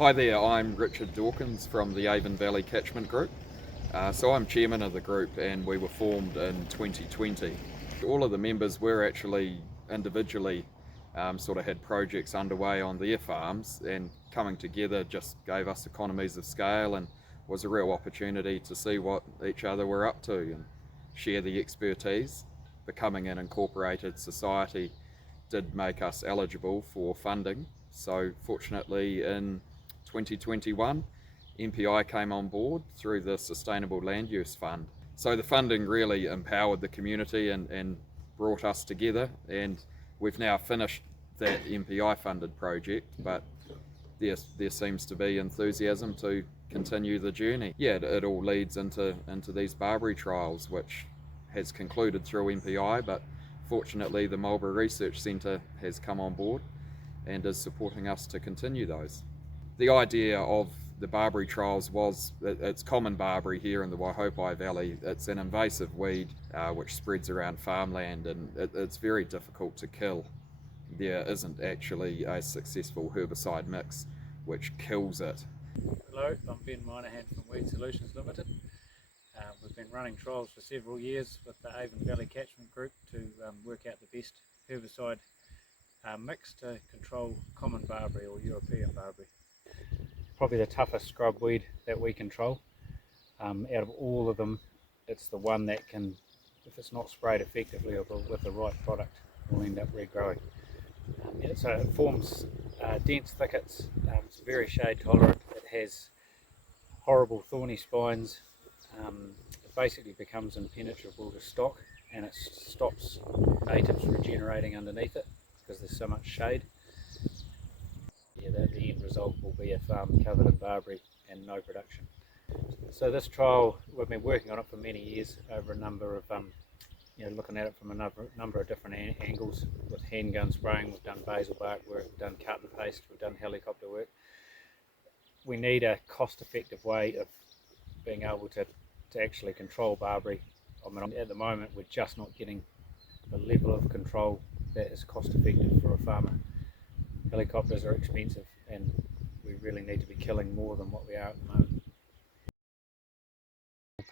Hi there, I'm Richard Dawkins from the Avon Valley Catchment Group. So I'm chairman of the group and we were formed in 2020. All of the members were actually individually sort of had projects underway on their farms, and coming together just gave us economies of scale and was a real opportunity to see what each other were up to and share the expertise. Becoming an incorporated society did make us eligible for funding, so fortunately in 2021 MPI came on board through the Sustainable Land Use Fund. So the funding really empowered the community and brought us together, and we've now finished that MPI funded project, but there seems to be enthusiasm to continue the journey. Yeah, it all leads into these barberry trials, which has concluded through MPI, but fortunately the Marlborough Research Centre has come on board and is supporting us to continue those. The idea of the barberry trials was that it's common barberry here in the Waihopai Valley. It's an invasive weed which spreads around farmland, and it's very difficult to kill. There isn't actually a successful herbicide mix which kills it. Hello, I'm Ben Moynihan from Weed Solutions Ltd. We've been running trials for several years with the Avon Valley Catchment Group to work out the best herbicide mix to control common barberry or European barberry. Probably the toughest scrub weed that we control. Out of all of them, it's the one that can, if it's not sprayed effectively or with the right product, will end up regrowing. So it forms dense thickets. It's very shade tolerant. It has horrible thorny spines. It basically becomes impenetrable to stock, and it stops natives regenerating underneath it because there's so much shade. Yeah, the end result will be a farm covered in barberry and no production. So this trial, we've been working on it for many years over a number of looking at it from a number of different angles with handgun spraying. We've done basil bark work, we've done cut and paste, we've done helicopter work. We need a cost-effective way of being able to actually control barberry. I mean, at the moment we're just not getting the level of control that is cost-effective for a farmer. Helicopters are expensive and we really need to be killing more than what we are at the moment.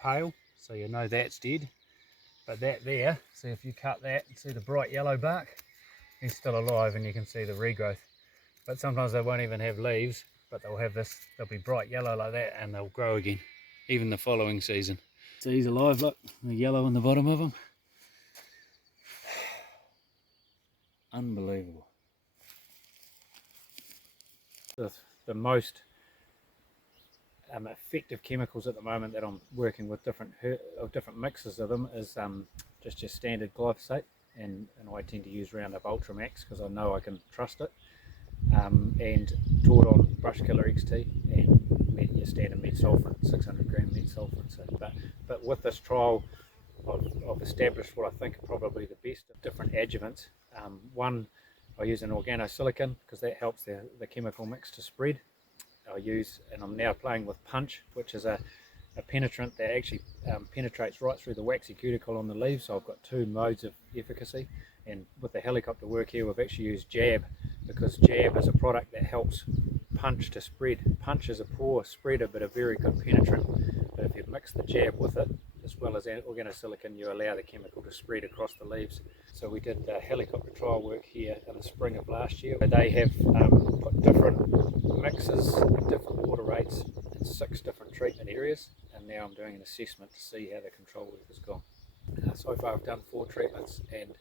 Pale, so you know that's dead. But that there, see if you cut that, see the bright yellow bark? He's still alive and you can see the regrowth. But sometimes they won't even have leaves, but they'll have this, they'll be bright yellow like that and they'll grow again, even the following season. So he's alive, look, the yellow on the bottom of him. Unbelievable. The most effective chemicals at the moment that I'm working with different mixes of them is just your standard glyphosate, and I tend to use Roundup Ultra Max because I know I can trust it, and Tordon Brush Killer XT, and your standard met sulphate, 600 gram met sulphate. So, but with this trial I've established what I think are probably the best of different adjuvants. One, I use an organosilicon because that helps the chemical mix to spread. I use, and I'm now playing with Punch, which is a penetrant that actually penetrates right through the waxy cuticle on the leaves. So I've got two modes of efficacy, and with the helicopter work here we've actually used Jab, because Jab is a product that helps Punch to spread. Punch is a poor spreader but a very good penetrant, but if you mix the Jab with it as well as organosilicon, you allow the chemical to spread across the leaves. So we did helicopter trial work here in the spring of last year. They have put different mixes and different water rates in 6 different treatment areas, and now I'm doing an assessment to see how the control work has gone. So far I've done 4 treatments and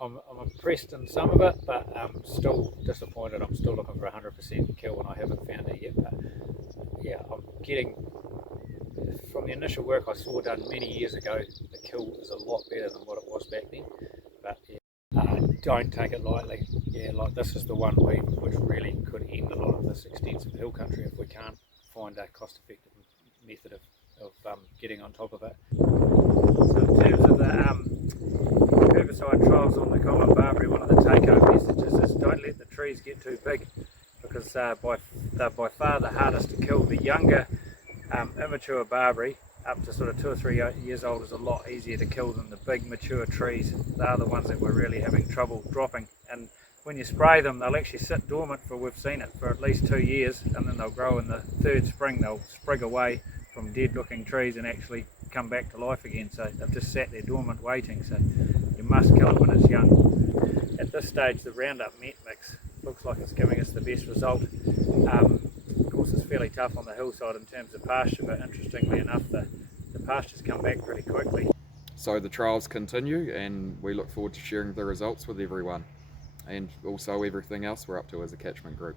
I'm impressed in some of it, but I'm still disappointed. I'm still looking for 100% kill and I haven't found it yet. But yeah, I'm getting, from the initial work I saw done many years ago, the kill is a lot better than what it was back then. But yeah, don't take it lightly. Yeah, like this is the one weed which really could end a lot of this extensive hill country if we can't find a cost-effective method of getting on top of it. So in terms of the herbicide trials on the common barberry, one of the take-home messages is don't let the trees get too big, because they're by far the hardest to kill. The younger immature barberry up to sort of 2 or 3 years old is a lot easier to kill than the big mature trees. They're the ones that we're really having trouble dropping, and when you spray them, they'll actually sit dormant for, we've seen it, for at least 2 years, and then they'll grow in the third spring. They'll sprig away from dead looking trees and actually come back to life again. So they've just sat there dormant waiting, so you must kill it when it's young. At this stage, the Roundup Met mix looks like it's giving us the best result. Of course, it's fairly tough on the hillside in terms of pasture, but interestingly enough, the pastures come back pretty quickly. So the trials continue, and we look forward to sharing the results with everyone, and also everything else we're up to as a catchment group.